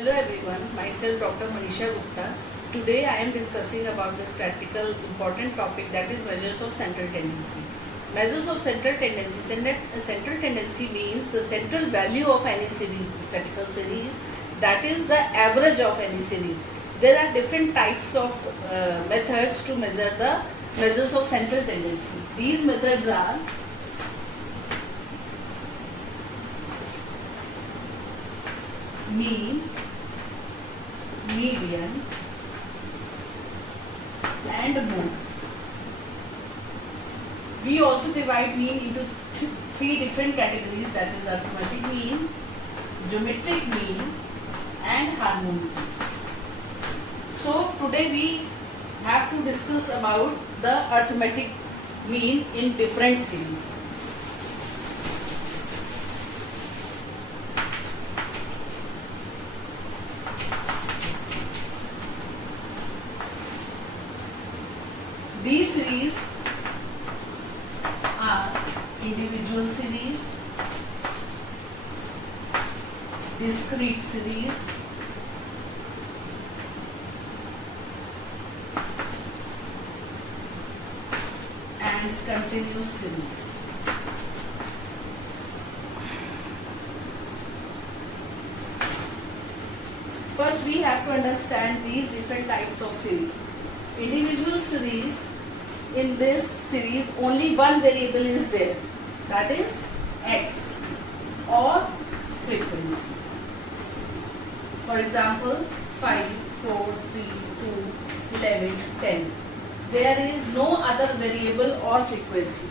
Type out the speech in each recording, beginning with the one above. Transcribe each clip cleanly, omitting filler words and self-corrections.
Hello everyone, myself Dr. Manisha Gupta. Today I am discussing about the statistical important topic, that is measures of central tendency. Measures of central tendency. Central tendency means the central value of any series, statistical series, that is the average of any series. There are different types of methods to measure the measures of central tendency. These methods are mean, median and mode. We also divide mean into three different categories, that is arithmetic mean, geometric mean and harmonic mean. So today we have to discuss about the arithmetic mean in different series. These series are individual series, discrete series, and continuous series. First we have to understand these different types of series. Individual series, in this series only one variable is there, that is x or frequency. For example, 5, 4, 3, 2, 11, 10. There is no other variable or frequency.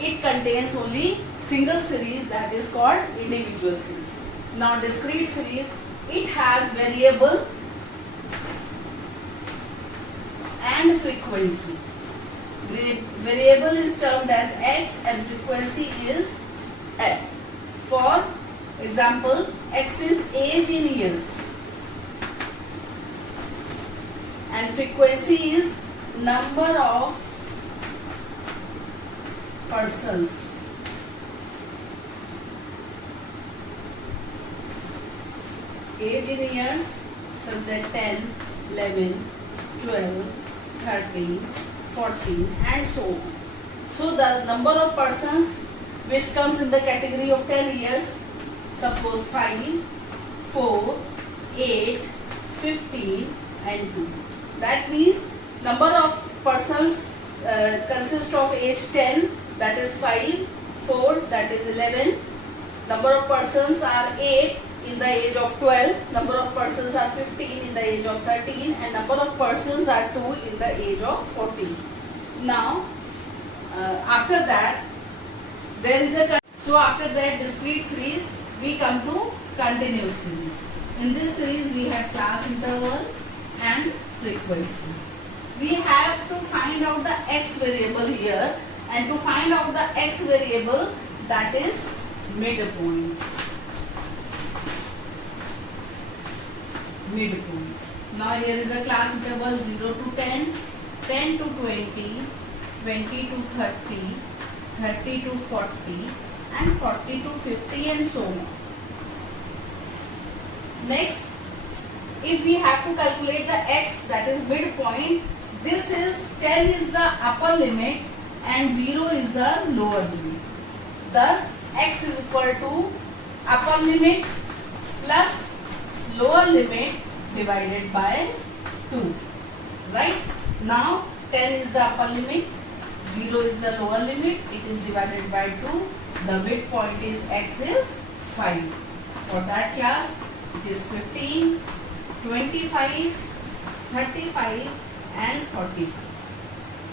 It contains only single series, that is called individual series. Now discrete series, it has variable and frequency. Variable is termed as x and frequency is f. For example, x is age in years and frequency is number of persons. Age in years such that 10, 11, 12, 13, 14 and so on. So the number of persons which comes in the category of 10 years, suppose 5, 4, 8, 15 and 2. That means number of persons consist of age 10, that is 5, 4, that is 11. Number of persons are 8 in the age of 12, number of persons are 15 in the age of 13 and number of persons are 2 in the age of 14. Now after that there is after that discrete series we come to continuous series. In this series we have class interval and frequency. We have to find out the x variable here, and to find out the x variable, that is midpoint. Midpoint. Now here is a class interval 0 to 10, 10 to 20, 20 to 30, 30 to 40 and 40 to 50 and so on. Next, if we have to calculate the x, that is midpoint, this is 10 is the upper limit and 0 is the lower limit. Thus x is equal to upper limit plus lower limit divided by 2. Right? Now 10 is the upper limit, 0 is the lower limit, it is divided by 2. The midpoint is x is 5. For that class it is 15, 25, 35 and 45.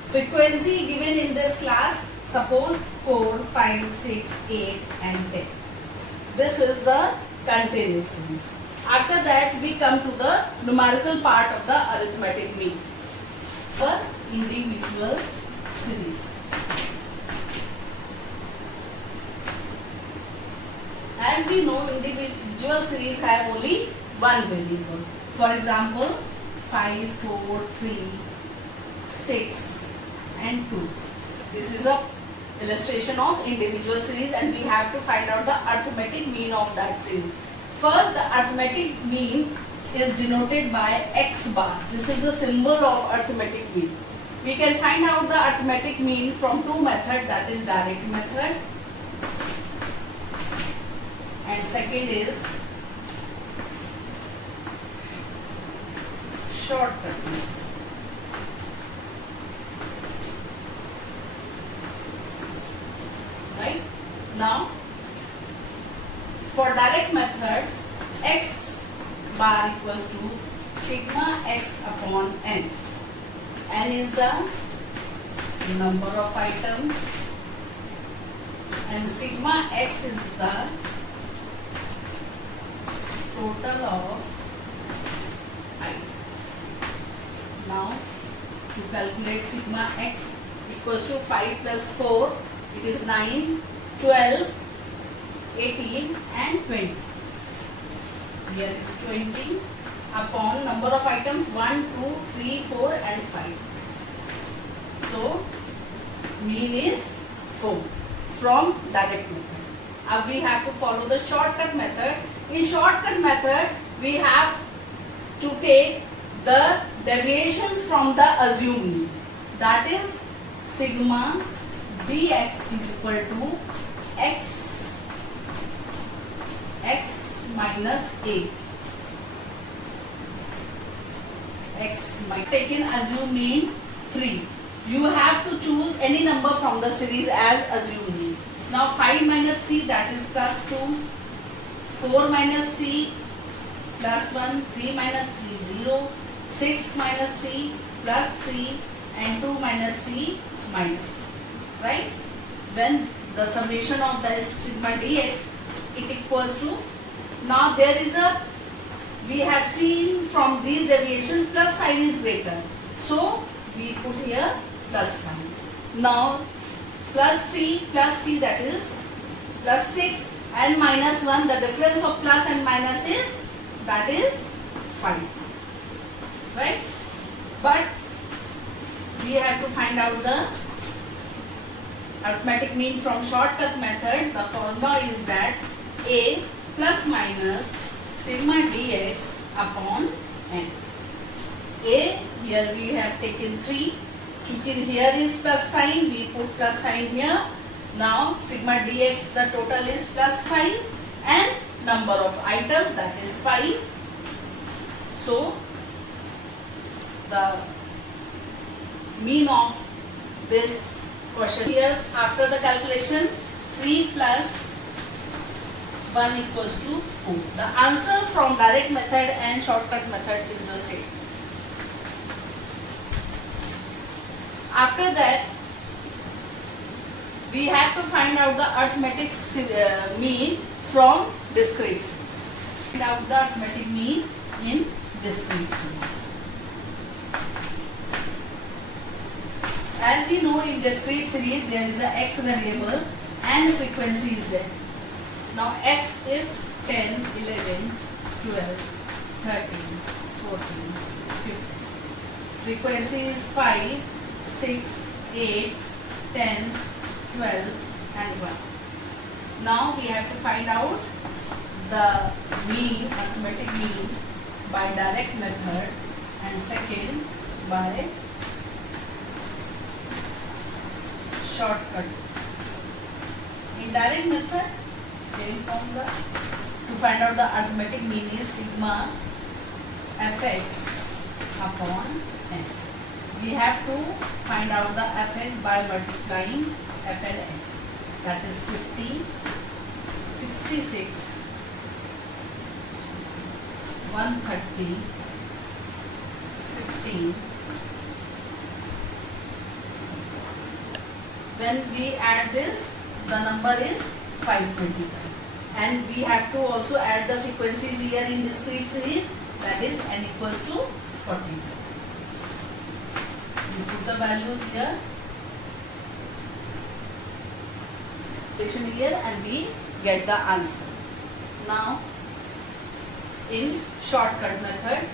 Frequency given in this class, suppose 4, 5, 6, 8 and 10. This is the continuous series. After that we come to the numerical part of the arithmetic mean. The individual series. As we know, individual series have only one variable. For example, 5, 4, 3, 6 and 2. This is a illustration of individual series and we have to find out the arithmetic mean of that series. First, the arithmetic mean is denoted by x bar. This is the symbol of arithmetic mean. We can find out the arithmetic mean from two methods, that is direct method and second is shortcut method. Right? Now, for direct method, x bar equals to sigma x upon n. N is the number of items and sigma x is the total of items. Now, to calculate sigma x equals to 5 plus 4, it is 9, 12, 18 and 20. Here is 20 upon number of items 1, 2, 3, 4 and 5. So, mean is 4 from direct method. Now we have to follow the shortcut method. In shortcut method, we have to take the deviations from the assumed mean. That is sigma dx is equal to x minus a. X might taken assumed mean 3. You have to choose any number from the series as assumed mean. Now 5 minus 3, that is plus 2. 4 minus 3 plus 1. 3 minus 3 0. 6 minus 3 plus 3 and 2 minus 3 minus 1. Right? When the summation of the sigma dx, it equals to, now there is a, we have seen from these deviations plus sign is greater. So, we put here plus sign. Now, plus 3 that is plus 6 and minus 1, the difference of plus and minus is, that is 5. Right? But, we have to find out the arithmetic mean from shortcut method. The formula is that a plus minus sigma dx upon n. A, here we have taken 3. Chunki here is plus sign, we put plus sign here. Now sigma dx, the total is plus 5 and number of items, that is 5. So the mean of this question here, after the calculation, 3 plus 1 equals to 4. The answer from direct method and shortcut method is the same. After that, we have to find out the arithmetic mean from discrete series. Find out the arithmetic mean in discrete series. As we know, in discrete series there is a x variable and frequency is there. Now x if 10, 11, 12, 13, 14, 15. Frequency is 5, 6, 8, 10, 12 and 1. Now we have to find out the mean, arithmetic mean by direct method and second by shortcut. In direct method, same formula. To find out the arithmetic mean is sigma fx upon n. We have to find out the fx by multiplying f and x. That is 50, 66, 130, 15. When we add this, the number is 525. And we have to also add the frequencies here in discrete series, that is n equals to 40. We put the values here, here and we get the answer. Now, in shortcut method,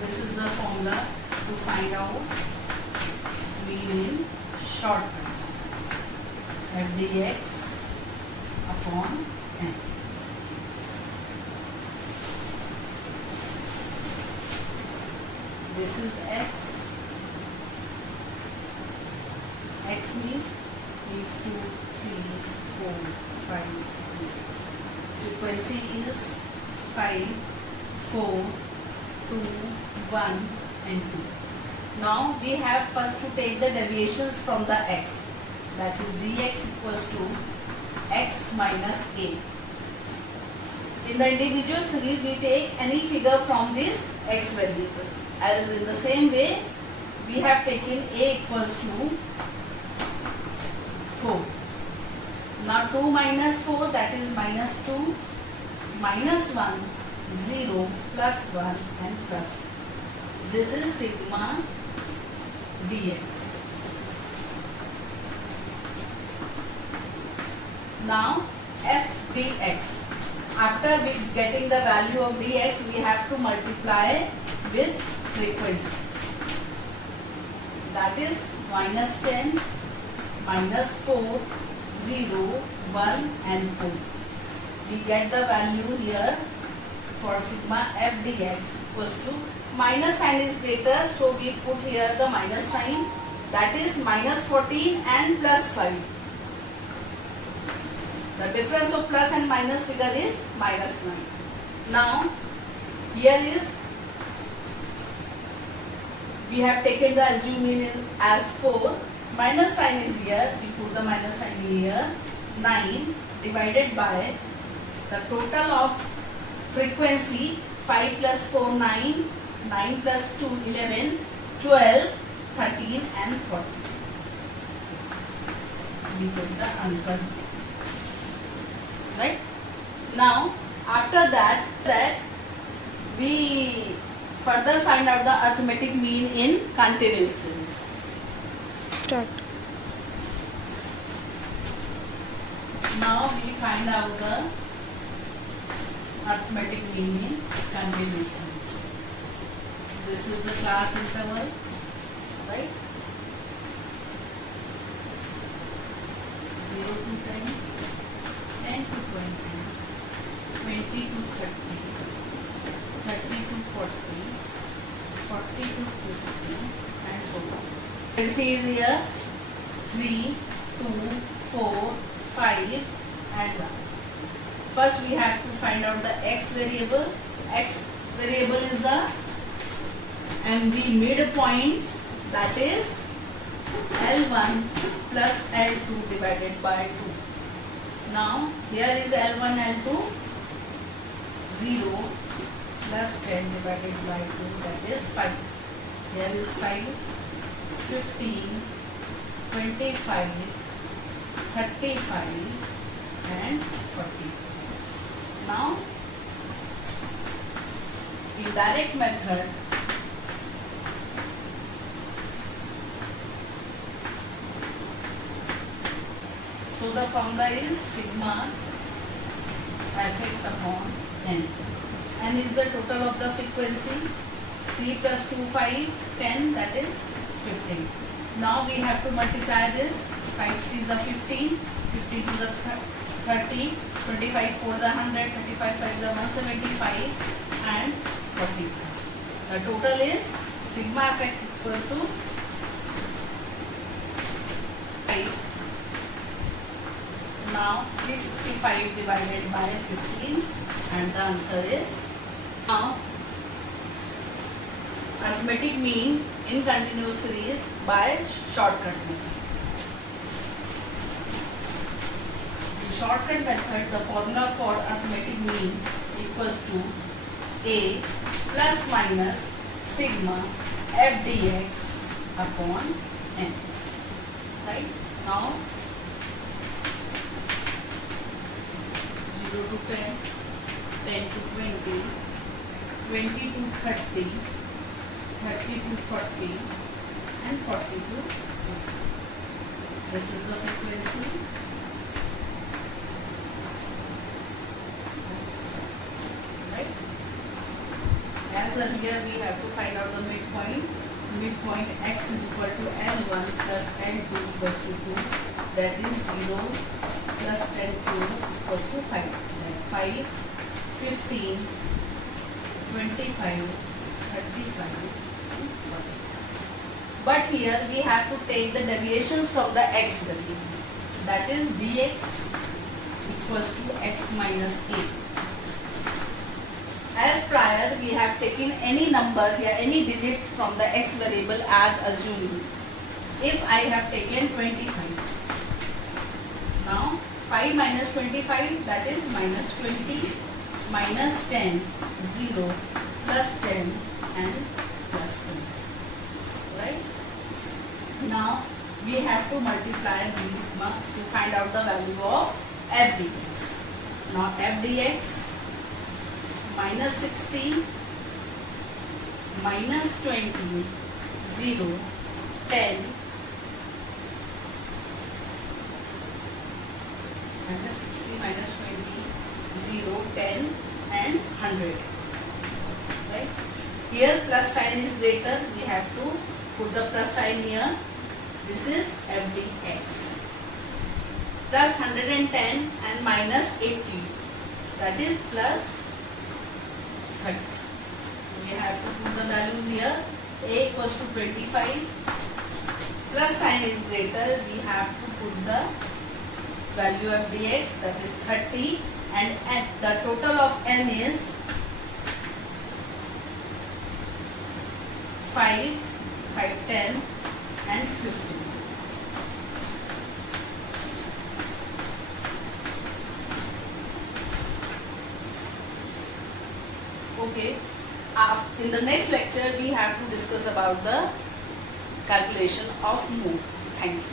this is the formula to find out mean in shortcut. f dx upon n. This is f. X means 2, 3, 4, 5, and 6. Frequency is 5, 4, 2, 1 and 2. Now we have first to take the deviations from the x. That is dx equals to x minus a. In the individual series we take any figure from this x variable. As in the same way we have taken a equals to 4. Now 2 minus 4, that is minus 2, minus 1, 0, plus 1 and plus 2. This is sigma dx. Now f dx. After we getting the value of dx, we have to multiply with frequency. That is minus 10, minus 4, 0, 1 and 4. We get the value here for sigma f dx equals to, minus sign is greater, so we put here the minus sign, that is minus 14 and plus 5. The difference of plus and minus figure is minus 9. Now here is, we have taken the assuming as 4, minus sign is here, we put the minus sign here, 9 divided by the total of frequency, 5 plus 4, 9, 9 plus 2, 11, 12, 13 and 14. We put the answer. Right? Now after that we further find out the arithmetic mean in continuous series. Start. Now we find out the arithmetic mean in continuous series. This is the class interval, right? 0 to 10, 10 to 20, 20 to 30, 30 to 40, 40 to 50 and so on. Frequency is here 3, 2, 4, 5 and 1. First we have to find out the x variable. X variable is the MV midpoint, that is L1 plus L2 divided by 2. Now here is L1, L2, 0 plus 10 divided by 2, that is 5. Here is 5, 15, 25, 35 and 45. Now in direct method, so the formula is sigma fx upon n. N is the total of the frequency. 3 plus 2, 5, 10, that is 15. Now we have to multiply this. 5 3 is a 15, 15 to the 30, 25 4 is a 100, 35 5 is a 175 and 45. The total is sigma fx equal to 5. Now 365 divided by 15 and the answer is, now arithmetic mean in continuous series by shortcut method. In shortcut method, the formula for arithmetic mean equals to a plus minus sigma f dx upon n. Right? Now 0 to 10, 10 to 20, 20 to 30, 30 to 40 and 40 to 50. This is the frequency. Right? As earlier we have to find out the midpoint. Midpoint x is equal to L1 plus L2 equals to 2. that is 0 plus 10 cube equals to 5. Like 5, 15, 25, 35, and 45. But here we have to take the deviations from the x value. That is dx equals to x minus a. As prior, we have taken any number here, any digit from the x variable as assuming. If I have taken 25, now 5 minus 25, that is minus 20, minus 10, 0, plus 10 and plus 20. Right? Now we have to multiply these to find out the value of f dx. Now f dx minus 60, minus 20, 0, 10, minus 60, minus 20, 0, 10 and 100. Right? Here plus sign is greater, we have to put the plus sign here. This is f dx. Plus 110 and minus 80, that is plus 30. We have to put the values here. A equals to 25. Plus sign is greater, we have to put the value of dx, that is 30, and at the total of n is 5, 5, 10 and 15. Okay. In the next lecture, we have to discuss about the calculation of mode. Thank you.